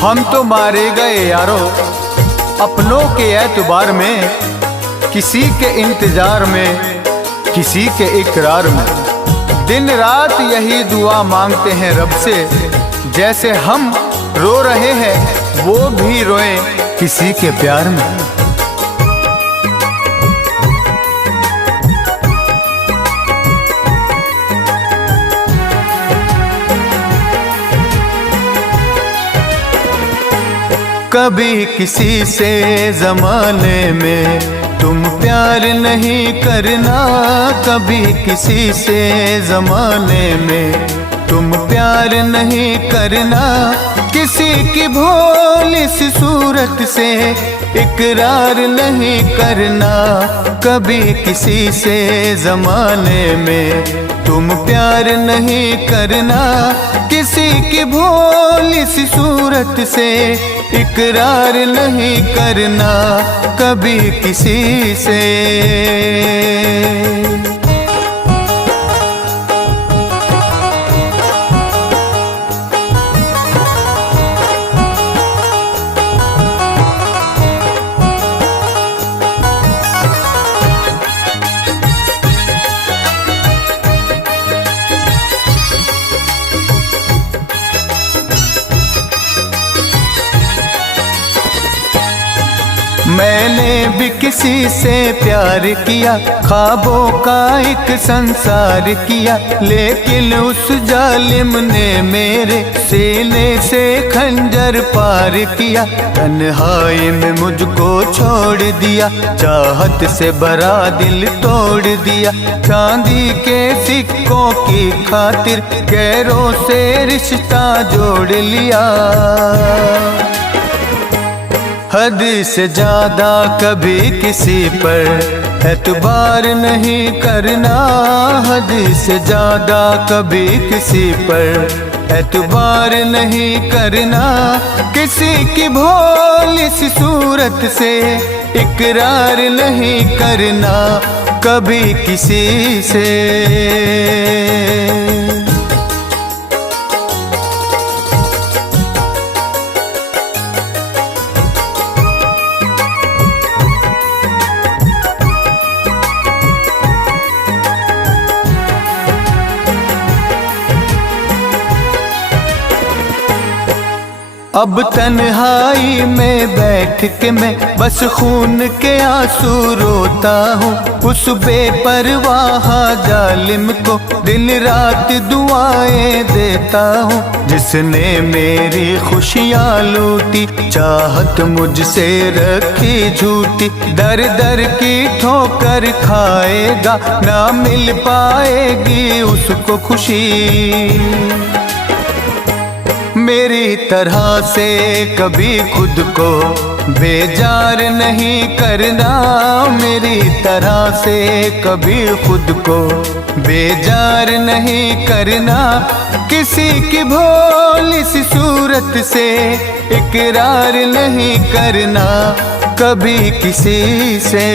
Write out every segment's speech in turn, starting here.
हम तो मारे गए यारो अपनों के एतबार में, किसी के इंतजार में, किसी के इकरार में। दिन रात यही दुआ मांगते हैं रब से, जैसे हम रो रहे हैं वो भी रोए किसी के प्यार में। कभी किसी से ज़माने में तुम प्यार नहीं करना, कभी किसी से ज़माने में तुम प्यार नहीं करना। किसी की भोली सी सूरत से इकरार नहीं करना, कभी किसी से ज़माने में तुम प्यार नहीं करना। किसी की भोली सी सूरत से इकरार नहीं करना कभी किसी से। मैंने भी किसी से प्यार किया, ख्वाबों का एक संसार किया, लेकिन उस जालिम ने मेरे सीने से खंजर पार किया। तन्हाई में मुझको छोड़ दिया, चाहत से भरा दिल तोड़ दिया। चांदी के सिक्कों की खातिर गैरों से रिश्ता जोड़ लिया। हद से ज्यादा कभी किसी पर एतबार नहीं करना, हद से ज्यादा कभी किसी पर एतबार नहीं करना। किसी की भोली सी सूरत से इकरार नहीं करना कभी किसी से। अब तन्हाई में बैठ के मैं बस खून के आंसू रोता हूँ, उस बेपरवाह जालिम को दिन रात दुआएं देता हूँ। जिसने मेरी खुशियाँ लूटी, चाहत मुझसे रखी झूठी, दर दर की ठोकर खाएगा, ना मिल पाएगी उसको खुशी। मेरी तरह से कभी खुद को बेजार नहीं करना, मेरी तरह से कभी खुद को बेजार नहीं करना। किसी की भोली सी सूरत से इकरार नहीं करना कभी किसी से।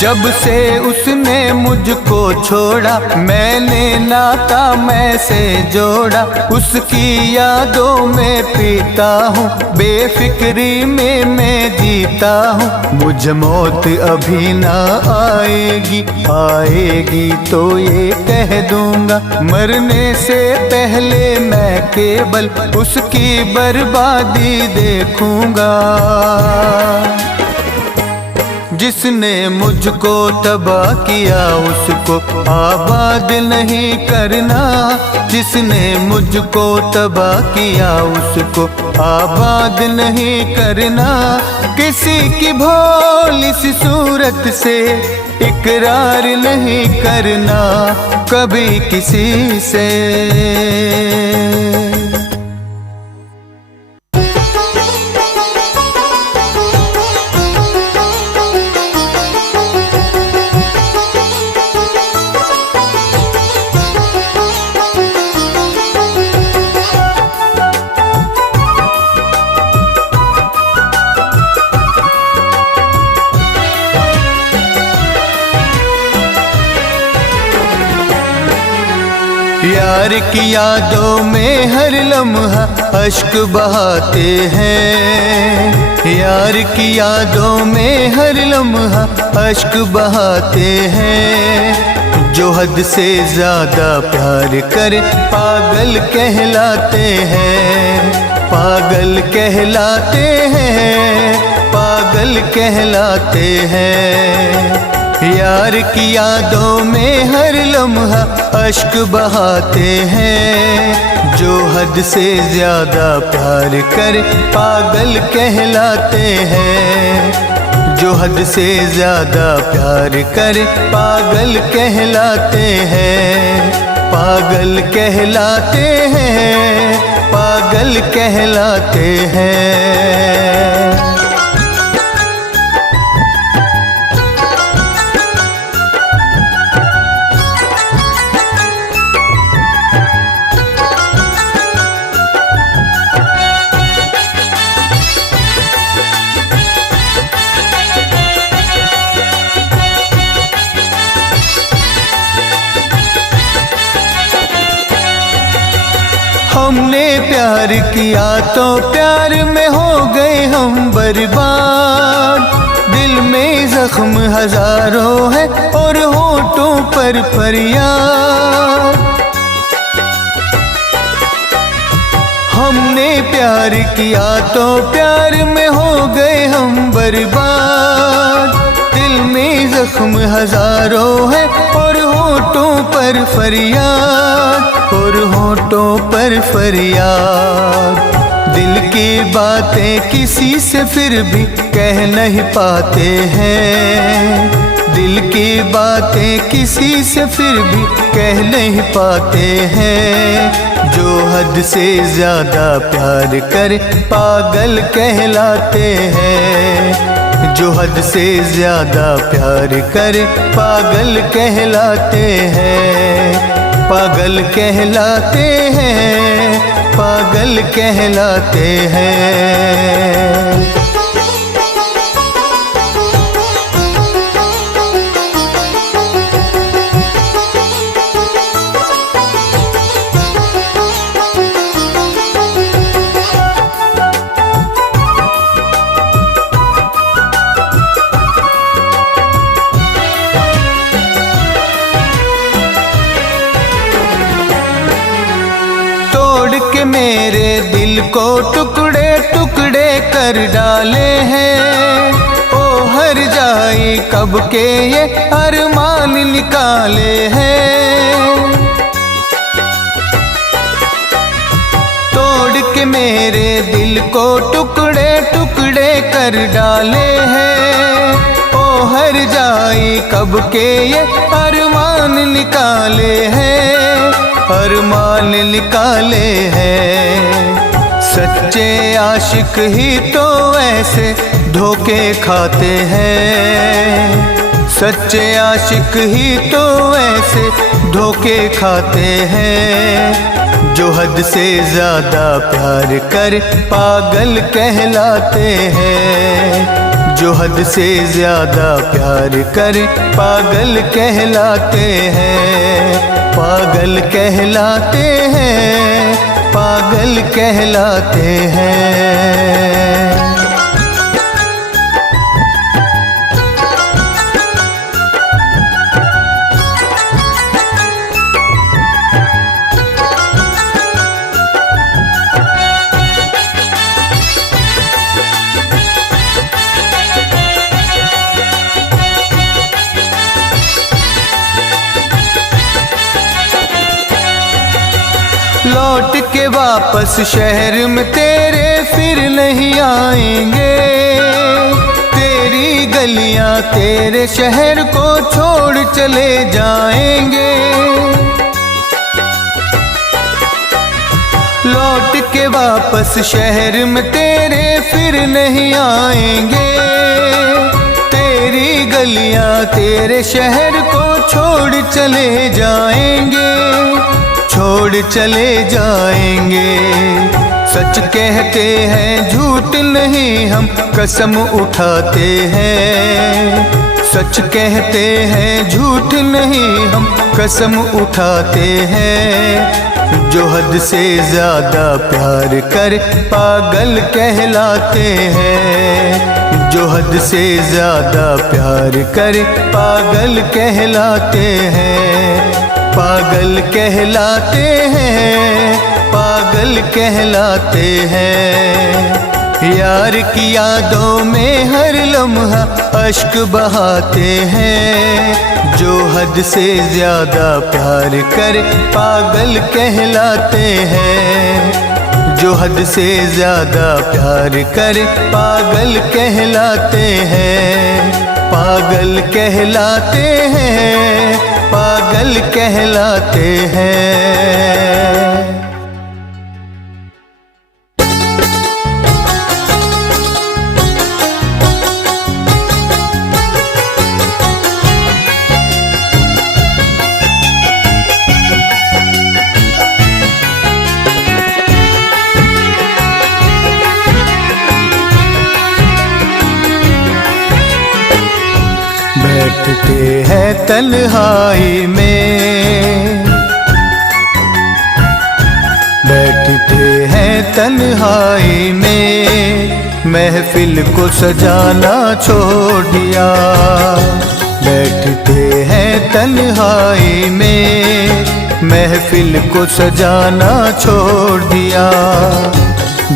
जब से उसने मुझको छोड़ा, मैंने नाता मैं से जोड़ा। उसकी यादों में पीता हूँ, बेफिक्री में मैं जीता हूँ। मुझे मौत अभी ना आएगी, आएगी तो ये कह दूंगा। मरने से पहले मैं केवल उसकी बर्बादी देखूंगा। जिसने मुझको तबाह किया उसको आबाद नहीं करना, जिसने मुझको तबाह किया उसको आबाद नहीं करना। किसी की भोली सी सूरत से इकरार नहीं करना कभी किसी से। यार की यादों में हर लम्हा अश्क बहाते हैं। यार की यादों में हर लम्हा अश्क बहाते हैं। जो हद से ज्यादा प्यार करे पागल कहलाते हैं। पागल कहलाते हैं, पागल कहलाते हैं। यार की यादों में हर लम्हा अश्क बहाते हैं। जो हद से ज्यादा प्यार करे पागल कहलाते हैं। जो हद से ज्यादा प्यार करे पागल कहलाते हैं। पागल कहलाते हैं, पागल कहलाते हैं। हमने प्यार किया तो प्यार में हो गए हम बर्बाद। दिल में जख्म हजारों है और होठों पर फरियाद। हमने प्यार किया तो प्यार में हो गए हम बर्बाद। दिल में जख्म हजारों है और होठों पर फरियाद, और होठों पर फरियाद। दिल की बातें किसी से फिर भी कह नहीं पाते हैं। दिल की बातें किसी से फिर भी कह नहीं पाते हैं। जो हद से ज्यादा प्यार करे पागल कहलाते हैं। जो हद से ज्यादा प्यार करे पागल कहलाते हैं। पागल कहलाते हैं, पागल कहलाते हैं। के मेरे दिल को टुकड़े टुकड़े कर डाले हैं। ओ हर जाई कब के ये अरमान निकाले हैं। तोड़ के मेरे दिल को टुकड़े टुकड़े कर डाले हैं। ओ हर जाई कब के ये अरमान निकाले हैं। अरमान निकाले हैं। सच्चे आशिक ही तो ऐसे धोखे खाते हैं। सच्चे आशिक ही तो ऐसे धोखे खाते हैं। जो हद से ज्यादा प्यार कर पागल कहलाते हैं। जो हद से ज्यादा प्यार कर पागल कहलाते हैं। पागल कहलाते हैं, पागल कहलाते हैं। लौट के वापस शहर में तेरे फिर नहीं आएंगे। तेरी गलियां तेरे शहर को छोड़ चले जाएंगे। लौट के वापस शहर में तेरे फिर नहीं आएंगे। तेरी गलियां तेरे शहर को छोड़ चले जाएंगे। छोड़ चले जाएंगे। सच कहते हैं झूठ नहीं हम कसम उठाते हैं। सच कहते हैं झूठ नहीं, हम कसम उठाते हैं। जो हद से ज्यादा प्यार कर पागल कहलाते हैं। जो हद से ज्यादा प्यार कर पागल कहलाते हैं। पागल कहलाते हैं, पागल कहलाते हैं। यार की यादों में हर लम्हा अश्क बहाते हैं। जो हद से ज्यादा प्यार कर पागल कहलाते हैं। जो हद से ज्यादा प्यार कर पागल कहलाते हैं। पागल कहलाते हैं, पागल कहलाते हैं। बैठते हैं तन्हाई में, बैठते हैं तन्हाई में। महफिल को सजाना छोड़ दिया। बैठते हैं तन्हाई में, महफिल को सजाना छोड़ दिया।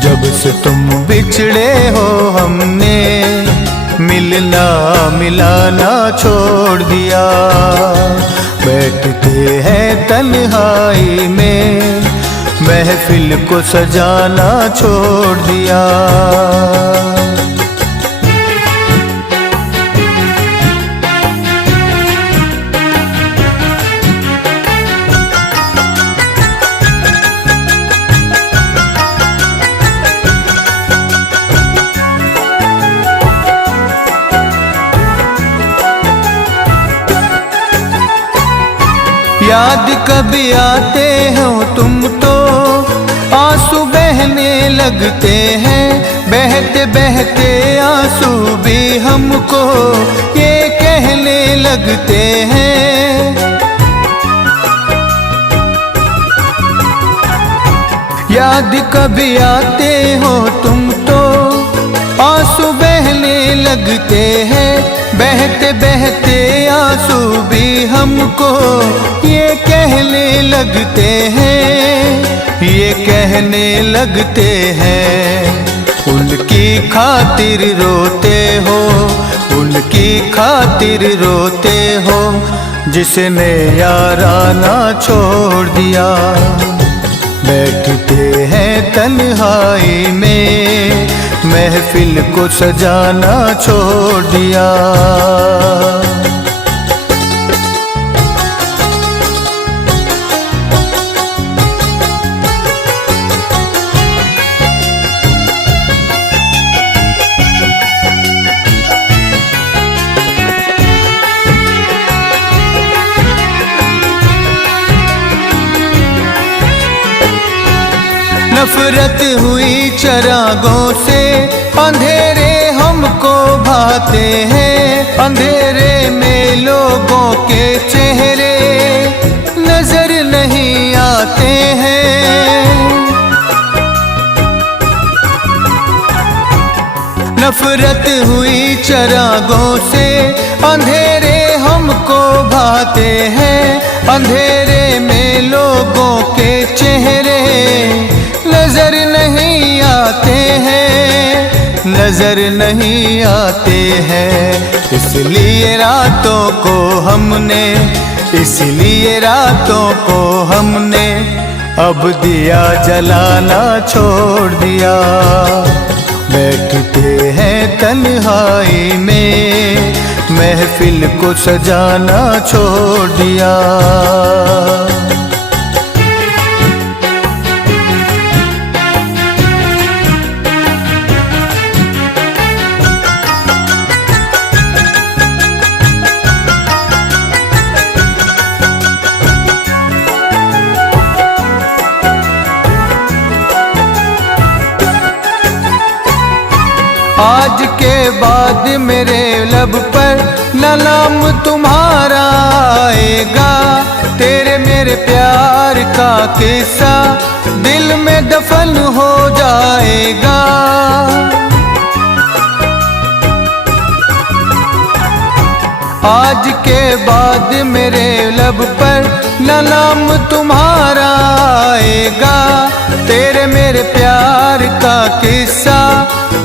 जब से तुम बिछड़े हो हमने मिलना मिलाना छोड़ दिया। बैठते हैं तन्हाई में, महफिल को सजाना छोड़ दिया। याद कभी आते हो तुम तो आंसू बहने लगते हैं। बहते बहते आंसू भी हमको ये कहने लगते हैं। याद कभी आते हो तुम तो आंसू बहने लगते हैं। बहते बहते आंसू भी हमको ये कहने लगते हैं। ये कहने लगते हैं। उनकी खातिर रोते हो, उनकी खातिर रोते हो, जिसने याराना छोड़ दिया। बैठते हैं तन्हाई में, महफिल को सजाना छोड़ दिया। नफरत हुई चरागों से, अंधेरे हमको भाते हैं। अंधेरे में लोगों के चेहरे नजर नहीं आते हैं। नफरत हुई चरागों से, अंधेरे हमको भाते हैं। अंधेरे में लोगों के चेहरे नजर नहीं आते हैं, नजर नहीं आते हैं। इसलिए रातों को हमने, इसलिए रातों को हमने अब दिया जलाना छोड़ दिया। बैठते हैं तन्हाई में, महफिल को सजाना छोड़ दिया। आज के बाद मेरे लब पर न नाम तुम्हारा आएगा, तेरे मेरे प्यार का किस्सा दिल में दफन हो जाएगा। आज के बाद मेरे लब पर न नाम तुम्हारा आएगा, तेरे मेरे प्यार का किस्सा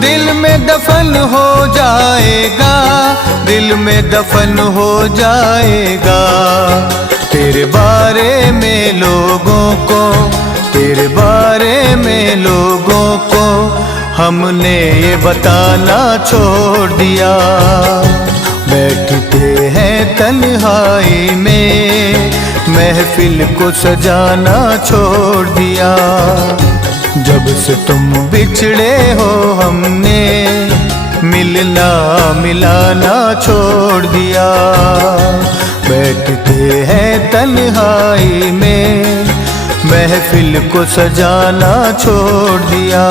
दिल में दफन हो जाएगा, दिल में दफन हो जाएगा। तेरे बारे में लोगों को, तेरे बारे में लोगों को हमने ये बताना छोड़ दिया। बैठते हैं तन्हाई में, महफिल को सजाना छोड़ दिया। जब से तुम बिछड़े हो हमने मिलना मिलाना छोड़ दिया। बैठते हैं तन्हाई में, महफिल को सजाना छोड़ दिया।